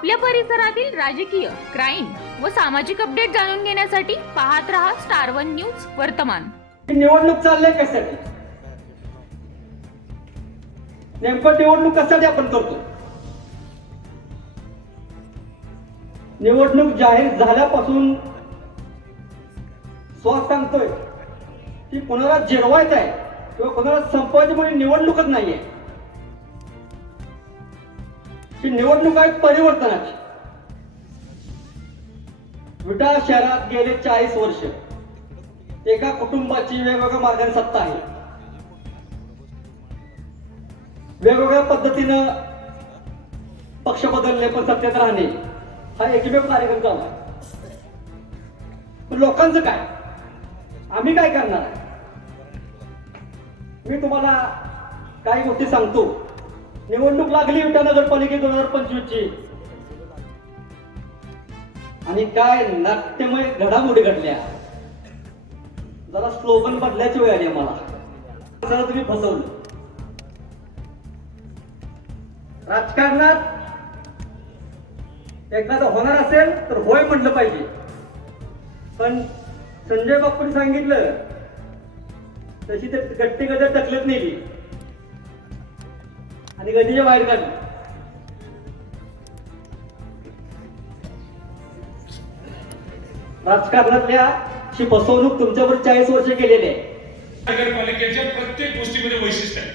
आपल्या परिसरातील राजकीय क्राईम व सामाजिक अपडेट जाणून घेण्यासाठी पाहत रहा स्टार वन न्यूज वर्तमान. निवडणूक चाललंय कशासाठी? नेमकं निवडणूक कशासाठी आपण करतो निवडणूक जाहीर झाल्यापासून श्वास सांगतोय की कोणाला जिरवायचं आहे किंवा कोणाला संपवायचं म्हणजे निवडणूकच नाहीये. ही निवडणूक आहे परिवर्तनाची. विटा शहरात गेले चाळीस वर्ष. एका कुटुंबाची वेगवेगळ्या मार्गाने सत्ता आहे. वेगवेगळ्या पद्धतीनं पक्ष बदलले पण सत्तेत राहणे हा एकमेव कार्यक्रम चालू आहे. लोकांचं काय? आम्ही काय करणार आहे? मी तुम्हाला काही गोष्टी सांगतो. निवडणूक लागली विटा नगरपालिके दोन हजार पंचवीस ची आणि काय नाट्यमय घडामोडी घडल्या. जरा स्लोगन बदलायची वेळ आली मला जरा तुम्ही फसवलं. राजकारणात एखादं होणार असेल तर होय म्हटलं पाहिजे. पण संजय बापूंनी सांगितलं तशी ते गट्टी गदर टकलत नेली आणि गदीच्या बाहेर काढली राजकारणातल्या ही फसवणूक तुमच्यावर चाळीस वर्ष केलेली आहे. नगरपालिकेच्या प्रत्येक गोष्टीमध्ये वैशिष्ट्य आहे.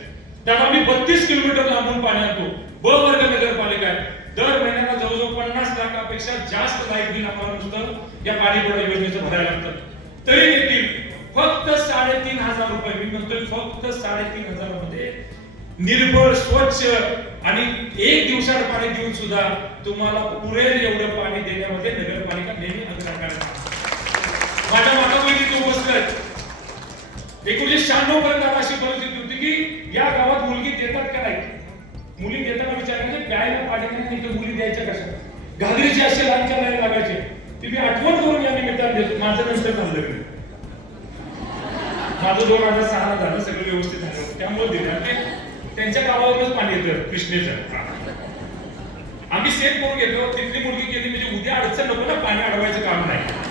त्यात आम्ही बत्तीस किलोमीटर लांबून पाणी आणतो. ब वर्ग नगरपालिका आहे. दर महिन्याला जवळजवळ पन्नास लाखापेक्षा जास्त लाइट बिल आम्हाला नुसतं या पाणी पुरवठा योजनेचं भरायला लागतं. तरी देखील फक्त साडेतीन हजार रुपये मी म्हणतोय फक्त साडेतीन हजारामध्ये निर्भळ स्वच्छ आणि एक दिवसाड पाणी देऊन सुद्धा तुम्हाला पुरेल एवढं पाणी देण्यामध्ये नगरपालिका नेहमी अग्रकार माझ्या माता बहिणी तो बसल्यात एकोणीशे शहाण्णव पर्यंत आता अशी परिस्थिती होती की या गावात मुलगी देतात का नाही? मुली देताना विचार म्हणजे प्यायला पाणी नाही तर मुली द्यायच्या कशा घागरीची असे लांच्या नाही लागायचे. ती मी आठवण करून या निमित्ताने देतो. माझं नंतर झालं लग्न. माझं दोन हजार सहा झालं सगळं व्यवस्थित झालं. त्यामुळे दिलं ते त्यांच्या गावावरूनच पाणी येतं कृष्णेचं. आम्ही सेट करून घेतो तिथली मुलगी गेली म्हणजे उद्या अडचण नको ना पाणी अडवायचं काम नाही.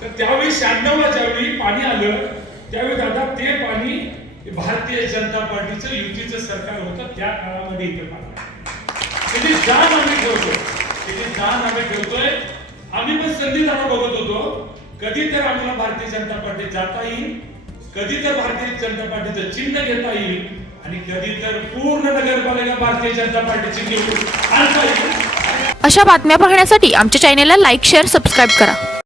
तर त्यावेळी शहाण्णवला ज्यावेळी पाणी आलं त्यावेळी दादा ते पाणी भारतीय जनता पार्टीचं युतीचं सरकार होतं त्या काळामध्ये इथे पाणी त्याची जाण आम्ही ठेवतो त्याची जाण आम्ही ठेवतोय. आम्ही पण संधी जाणं बघत होतो. कधी तर आम्हाला भारतीय जनता पार्टीत जाता येईल. कधी तर भारतीय जनता पार्टीचं चिन्ह घेता येईल आणि कधी तर पूर्ण नगरपालिका भारतीय जनता पार्टीची निवडून आणता येईल अशा बातम्या पाहण्यासाठी आमच्या चॅनेलला लाईक शेअर सबस्क्राईब करा.